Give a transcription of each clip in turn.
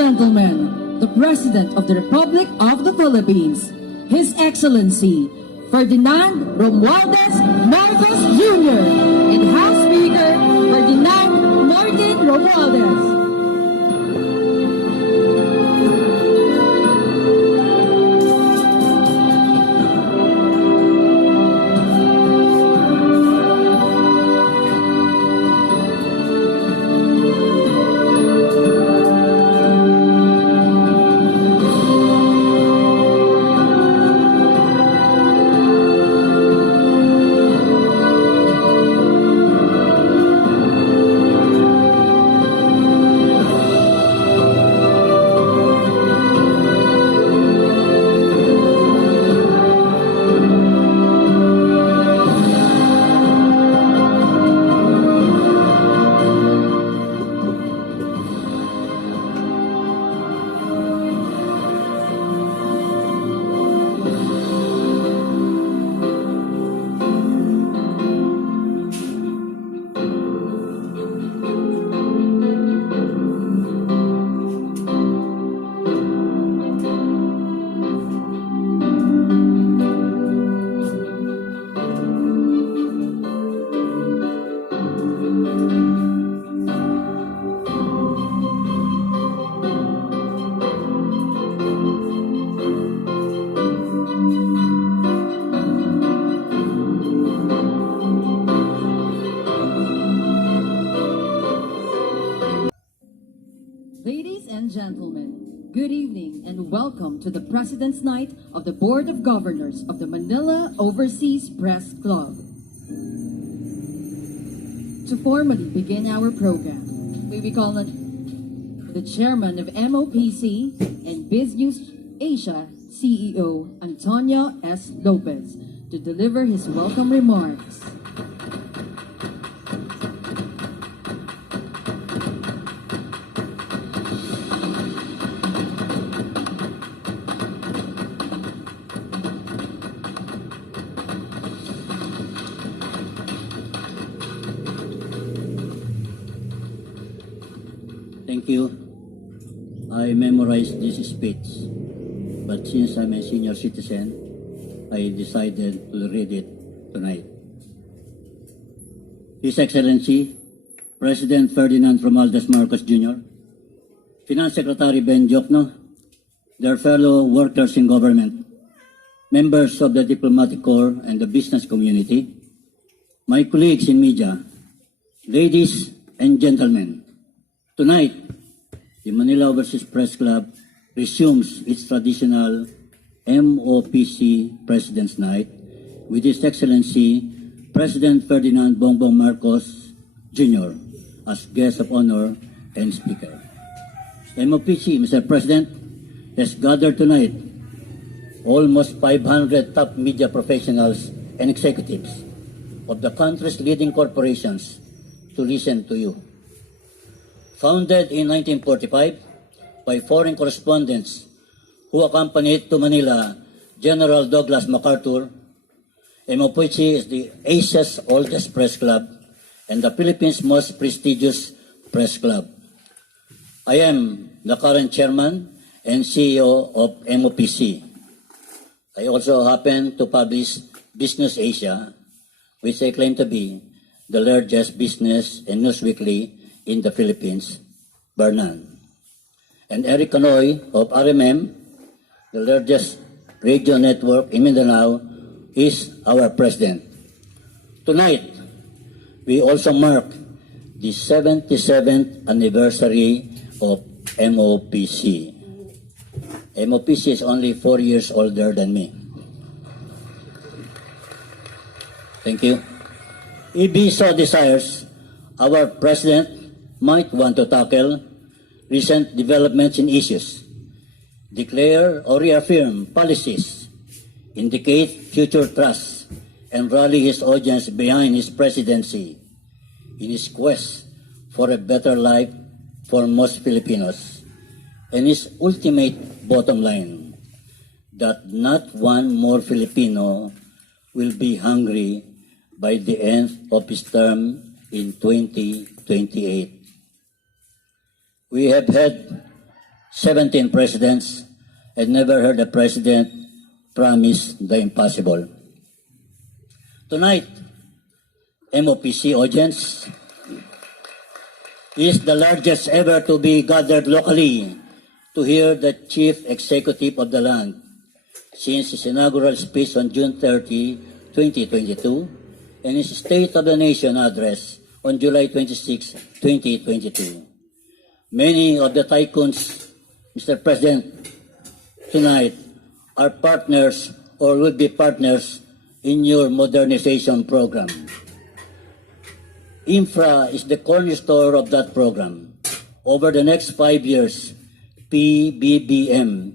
gentlemen, the President of the Republic of the Philippines, His Excellency Ferdinand Romualdez Marcos Jr. and House Speaker Ferdinand Martin Romualdez. Ladies and gentlemen, good evening and welcome to the President's Night of the Board of Governors of the Manila Overseas Press Club. To formally begin our program, we will call on the Chairman of MOPC and BizNews Asia CEO Antonio S. Lopez to deliver his welcome remarks. Thank you. I memorized this speech, but since I'm a senior citizen, I decided to read it tonight. His Excellency, President Ferdinand Romualdez Marcos Jr., Finance Secretary Ben Jokno, their fellow workers in government, members of the diplomatic corps and the business community, my colleagues in media, ladies and gentlemen, tonight, the Manila Overseas Press Club resumes its traditional MOPC President's Night with His Excellency President Ferdinand Bongbong Marcos Jr. as guest of honor and speaker. MOPC, Mr. President, has gathered tonight almost 500 top media professionals and executives of the country's leading corporations to listen to you. Founded in 1945 by foreign correspondents who accompanied to Manila General Douglas MacArthur, MOPC is the Asia's oldest press club and the Philippines' most prestigious press club. I am the current chairman and CEO of MOPC. I also happen to publish Business Asia, which I claim to be the largest business and news weekly in the Philippines, bar none. And Eric Canoy of RMM, the largest radio network in Mindanao, is our president. Tonight, we also mark the 77th anniversary of MOPC. MOPC is only 4 years older than me. Thank you. If he so desires, our president might want to tackle recent developments in issues, declare or reaffirm policies, indicate future trust, and rally his audience behind his presidency in his quest for a better life for most Filipinos, and his ultimate bottom line, that not one more Filipino will be hungry by the end of his term in 2028. We have had 17 presidents, and never heard a president promise the impossible. Tonight, MOPC audience is the largest ever to be gathered locally to hear the Chief Executive of the land since his inaugural speech on June 30, 2022, and his State of the Nation address on July 26, 2022. Many of the tycoons, Mr. President, tonight are partners or will be partners in your modernization program. Infra is the cornerstone of that program. Over the next 5 years, PBBM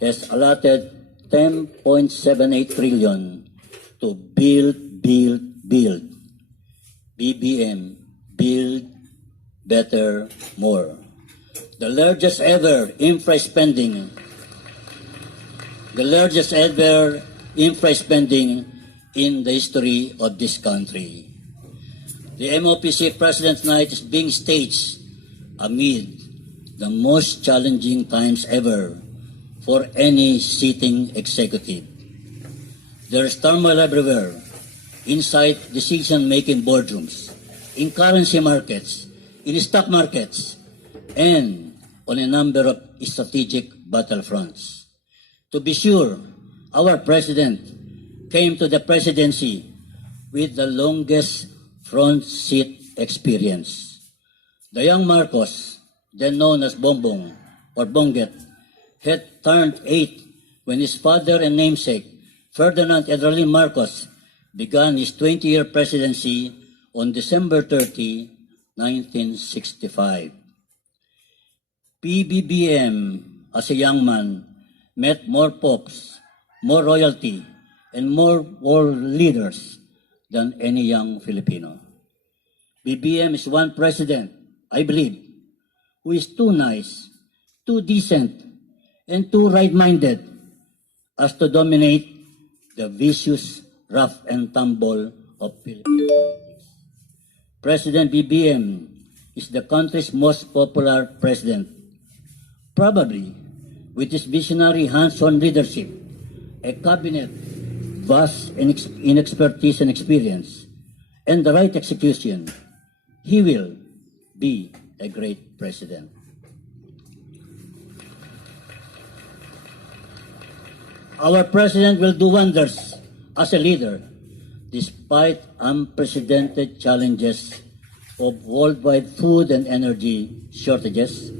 has allotted 10.78 trillion to build. BBM, Build Better More. The largest ever infra spending in the history of this country. The MOPC President's Night is being staged amid the most challenging times ever for any sitting executive. There is turmoil everywhere, inside decision-making boardrooms, in currency markets, in stock markets, and on a number of strategic battlefronts. To be sure, our President came to the presidency with the longest front seat experience. The young Marcos, then known as Bongbong or Bonget, had turned 8 when his father and namesake, Ferdinand Edralin Marcos, began his 20-year presidency on December 30, 1965. PBBM, as a young man, met more popes, more royalty, and more world leaders than any young Filipino. BBM is one president, I believe, who is too nice, too decent, and too right-minded as to dominate the vicious rough and tumble of Philippine politics. President BBM is the country's most popular president, probably with his visionary hands-on leadership, a cabinet vast in expertise and experience, and the right execution. He will be a great president. Our president will do wonders as a leader, despite unprecedented challenges of worldwide food and energy shortages,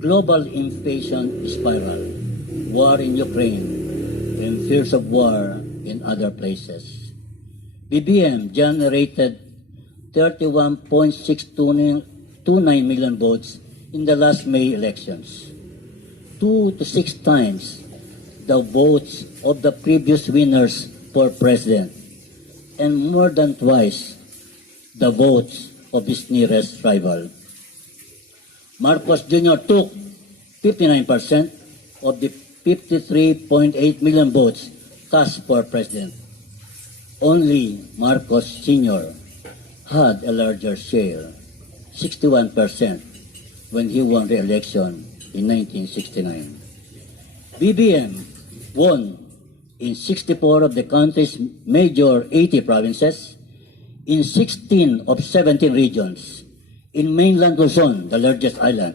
global inflation spiral, war in Ukraine, and fears of war in other places. BBM generated 31.629 million votes in the last May elections, 2 to 6 times the votes of the previous winners for president, and more than twice the votes of his nearest rival. Marcos Jr. took 59% of the 53.8 million votes cast for president. Only Marcos Sr. had a larger share, 61%, when he won re-election in 1969. BBM won in 64 of the country's major 80 provinces, in 16 of 17 regions, in mainland Luzon, the largest island,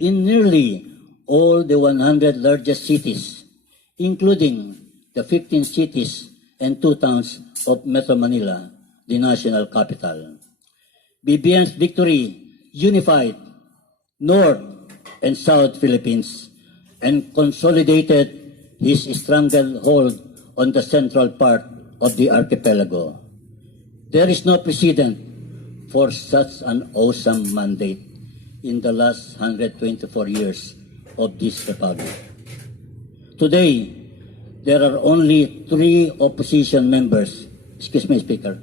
in nearly all the 100 largest cities, including the 15 cities and 2 towns of Metro Manila, the national capital. BBM's victory unified North and South Philippines and consolidated his stranglehold on the central part of the archipelago. There is no precedent for such an awesome mandate in the last 124 years of this republic. Today, there are only 3 opposition members, Speaker,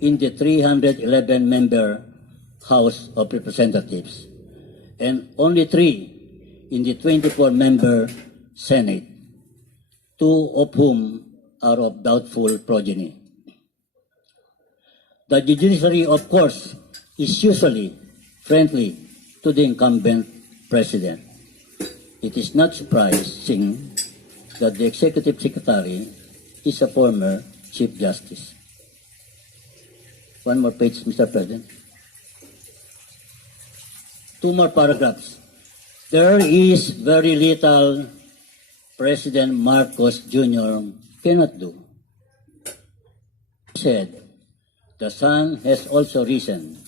in the 311-member House of Representatives, and only 3 in the 24-member Senate, 2 of whom are of doubtful progeny. The judiciary, of course, is usually friendly to the incumbent president. it is not surprising that the Executive Secretary is a former Chief Justice. One more page, Mr. President. Two more paragraphs. There is very little President Marcos Jr. cannot do. He said, the sun has also risen.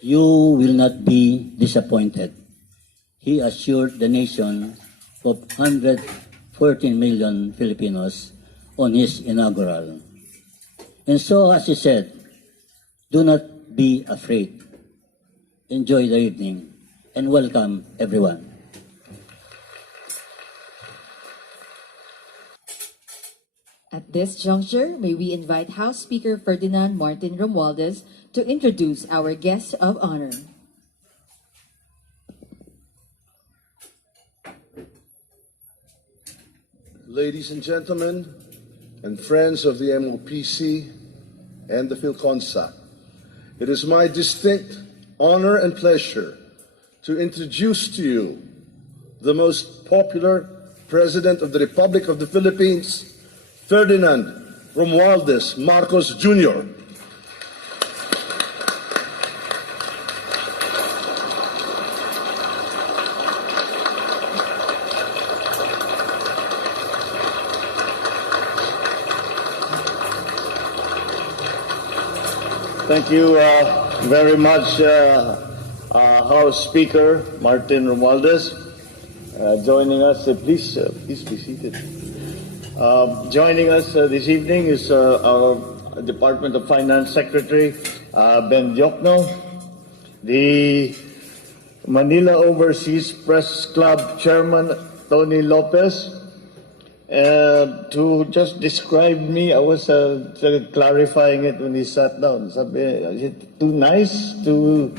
You will not be disappointed. He assured the nation of 114 million Filipinos on his inaugural. And so, as he said, do not be afraid. Enjoy the evening and welcome everyone. At this juncture, may we invite House Speaker Ferdinand Martin Romualdez to introduce our guest of honor. Ladies and gentlemen, and friends of the MOPC and the PhilConsa, it is my distinct honor and pleasure to introduce to you the most popular President of the Republic of the Philippines, Ferdinand Romualdez Marcos Jr. Thank you very much, House Speaker Martin Romualdez, joining us. Please be seated. Joining us this evening is our Department of Finance Secretary Ben Diokno, the Manila OverSeas Press Club Chairman Tony Lopez. To just describe me, I was clarifying it when he sat down. Sabi, is it too nice, too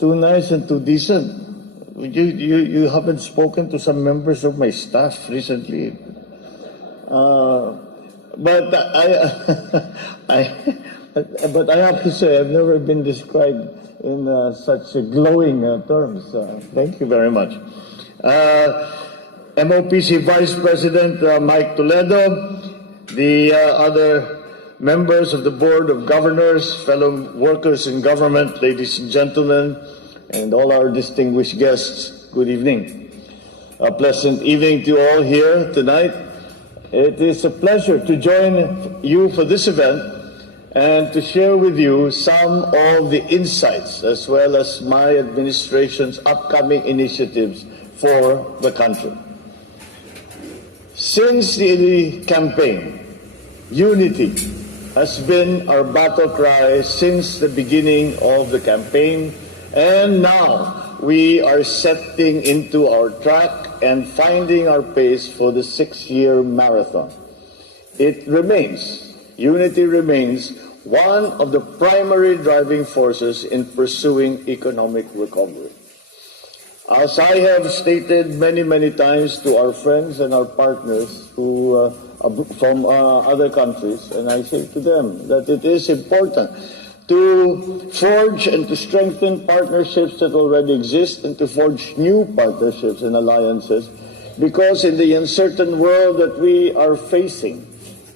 nice and too decent? You haven't spoken to some members of my staff recently, but but I have to say I've never been described in such glowing terms. Thank you very much. MOPC Vice President Mike Toledo, the other members of the Board of Governors, fellow workers in government, ladies and gentlemen, and all our distinguished guests, good evening. A pleasant evening to all here tonight. It is a pleasure to join you for this event and to share with you some of the insights as well as my administration's upcoming initiatives for the country. Since the campaign, unity has been our battle cry since the beginning of the campaign, and now we are setting into our track and finding our pace for the 6-year marathon. Unity remains one of the primary driving forces in pursuing economic recovery. As I have stated many times to our friends and our partners who from other countries, and I say to them that it is important to forge and to strengthen partnerships that already exist and to forge new partnerships and alliances, because in the uncertain world that we are facing,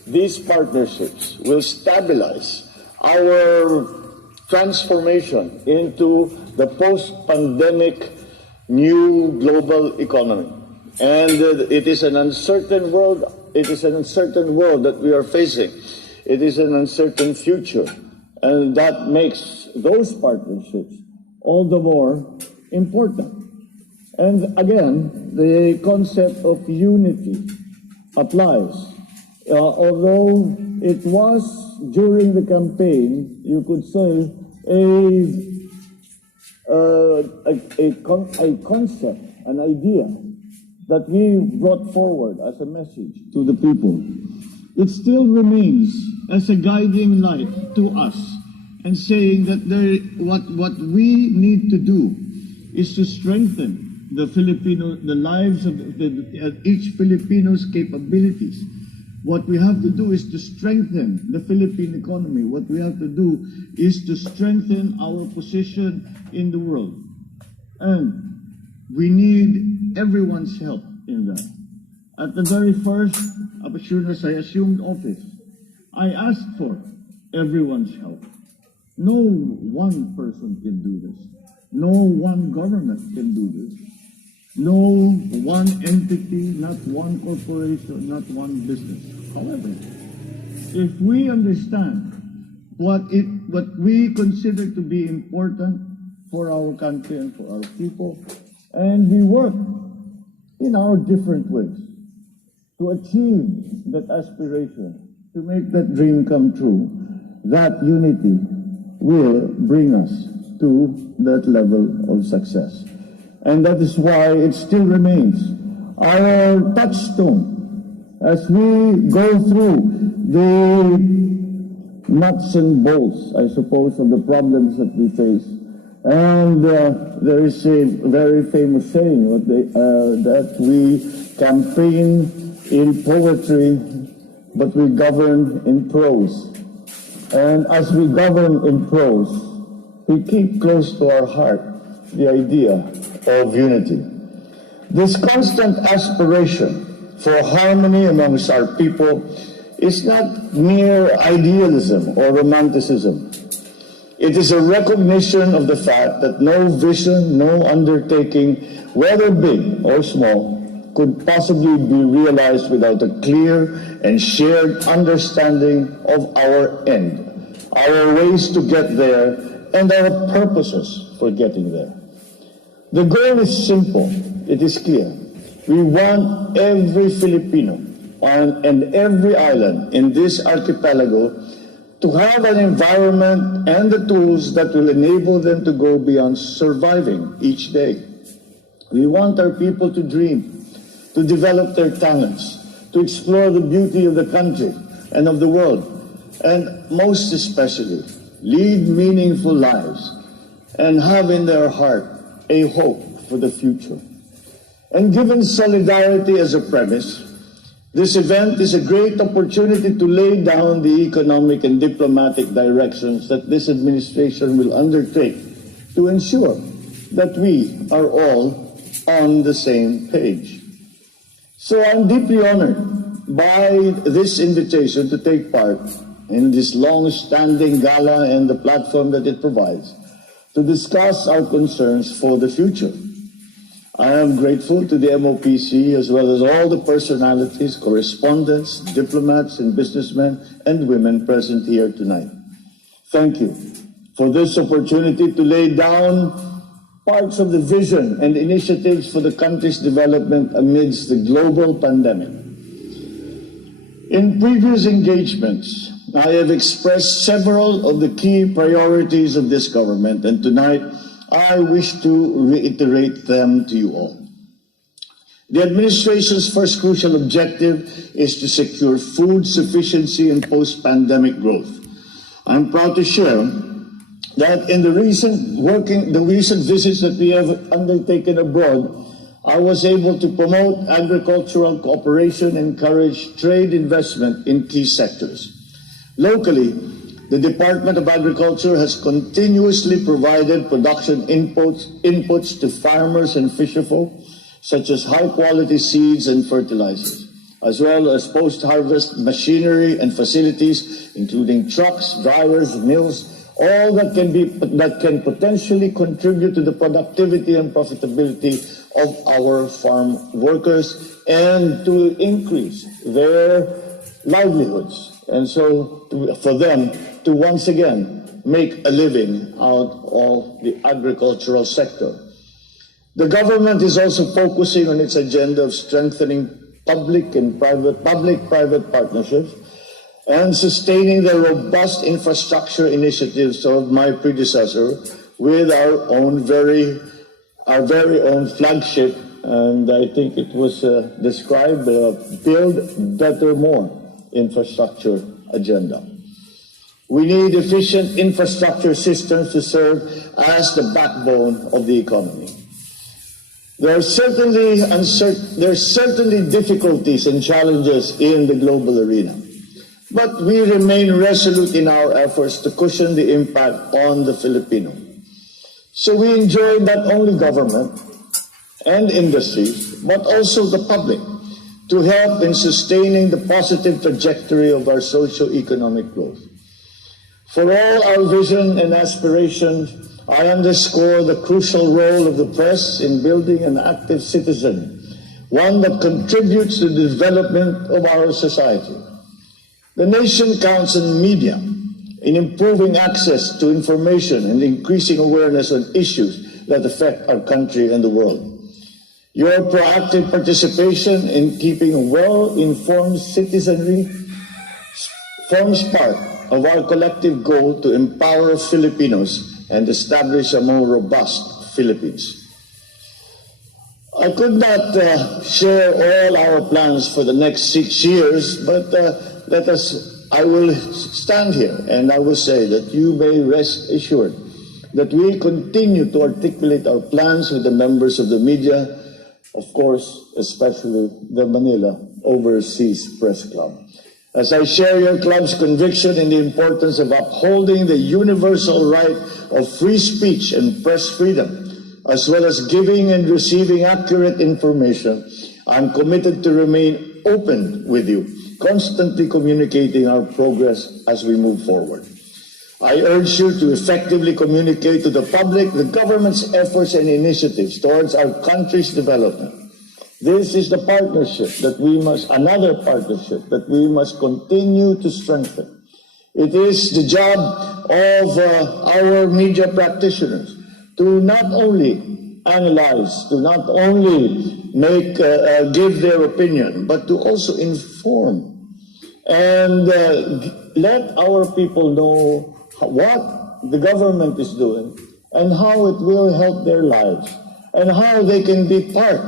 these partnerships will stabilize our transformation into the post-pandemic new global economy. And it is an uncertain world. It is an uncertain world that we are facing. It is an uncertain future. And that makes those partnerships all the more important. And again, the concept of unity applies. Although it was during the campaign, you could say, a concept, an idea that we brought forward as a message to the people. It still remains as a guiding light to us, and saying that what we need to do is to strengthen the lives of each Filipino's capabilities. What we have to do is to strengthen the Philippine economy. What we have to do is to strengthen our position in the world. And we need everyone's help in that. At the very first, as soon as I assumed office, I asked for everyone's help. No one person can do this. No one government can do this. No one entity, not one corporation, not one business. However, if we understand what we consider to be important for our country and for our people, and we work in our different ways to achieve that aspiration, to make that dream come true, that unity will bring us to that level of success. And that is why it still remains our touchstone as we go through the nuts and bolts, I suppose, of the problems that we face. And there is a very famous saying that we campaign in poetry, but we govern in prose. And as we govern in prose, we keep close to our heart the idea of unity. This constant aspiration for harmony amongst our people is not mere idealism or romanticism. It is a recognition of the fact that no vision, no undertaking, whether big or small, could possibly be realized without a clear and shared understanding of our end, our ways to get there, and our purposes for getting there. The goal is simple. It is clear. We want every Filipino and every island in this archipelago to have an environment and the tools that will enable them to go beyond surviving each day. We want our people to dream, to develop their talents, to explore the beauty of the country and of the world, and most especially, lead meaningful lives and have in their heart a hope for the future. And given solidarity as a premise, this event is a great opportunity to lay down the economic and diplomatic directions that this administration will undertake to ensure that we are all on the same page. So I'm deeply honored by this invitation to take part in this long-standing gala and the platform that it provides to discuss our concerns for the future. I am grateful to the MOPC as well as all the personalities, correspondents, diplomats, and businessmen and women present here tonight. Thank you for this opportunity to lay down parts of the vision and initiatives for the country's development amidst the global pandemic. In previous engagements, I have expressed several of the key priorities of this government, and tonight I wish to reiterate them to you all. The administration's first crucial objective is to secure food sufficiency and post-pandemic growth. I'm proud to share that in the recent visits that we have undertaken abroad, I was able to promote agricultural cooperation and encourage trade investment in key sectors. Locally, the Department of Agriculture has continuously provided production inputs to farmers and fisherfolk, such as high-quality seeds and fertilizers, as well as post-harvest machinery and facilities, including trucks, dryers, mills, all that can potentially contribute to the productivity and profitability of our farm workers and to increase their livelihoods. And so for them to once again make a living out of the agricultural sector. The government is also focusing on its agenda of strengthening public-private partnerships and sustaining the robust infrastructure initiatives of my predecessor with our very own flagship, and I think it was described, Build Better More infrastructure agenda. We need efficient infrastructure systems to serve as the backbone of the economy. There are certainly difficulties and challenges in the global arena, but we remain resolute in our efforts to cushion the impact on the Filipino. So we enjoy not only government and industries, but also the public, to help in sustaining the positive trajectory of our socio-economic growth. For all our vision and aspiration, I underscore the crucial role of the press in building an active citizen, one that contributes to the development of our society. The nation counts on media in improving access to information and increasing awareness on issues that affect our country and the world. Your proactive participation in keeping a well-informed citizenry forms part of our collective goal to empower Filipinos and establish a more robust Philippines. I could not share all our plans for the next 6 years, but I will stand here and I will say that you may rest assured that we continue to articulate our plans with the members of the media, of course, especially the Manila OverSeas Press Club. As I share your club's conviction in the importance of upholding the universal right of free speech and press freedom, as well as giving and receiving accurate information, I'm committed to remain open with you, constantly communicating our progress as we move forward. I urge you to effectively communicate to the public the government's efforts and initiatives towards our country's development. This is the partnership that another partnership that we must continue to strengthen. It is the job of our media practitioners to not only analyze, to not only give their opinion, but to also inform and let our people know what the government is doing and how it will help their lives and how they can be part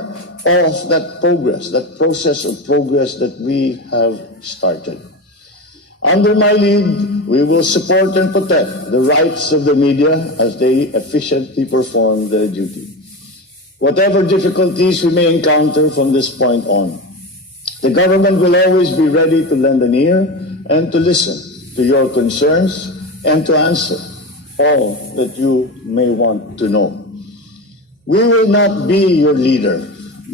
of that progress, that process of progress that we have started. Under my lead, we will support and protect the rights of the media as they efficiently perform their duty. Whatever difficulties we may encounter from this point on, the government will always be ready to lend an ear and to listen to your concerns and to answer all that you may want to know. We will not be your leader,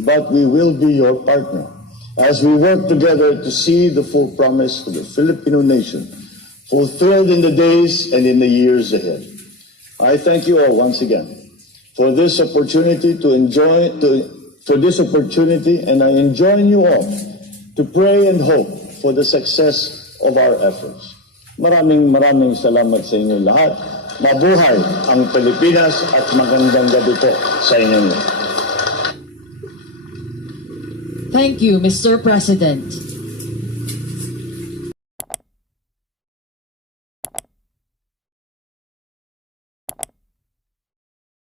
but we will be your partner as we work together to see the full promise of the Filipino nation fulfilled in the days and in the years ahead. I thank you all once again for this opportunity and I enjoin you all to pray and hope for the success of our efforts. Maraming salamat sa inyo lahat. Mabuhay ang Pilipinas at magandang gabi po sa inyo. Thank you, Mr. President.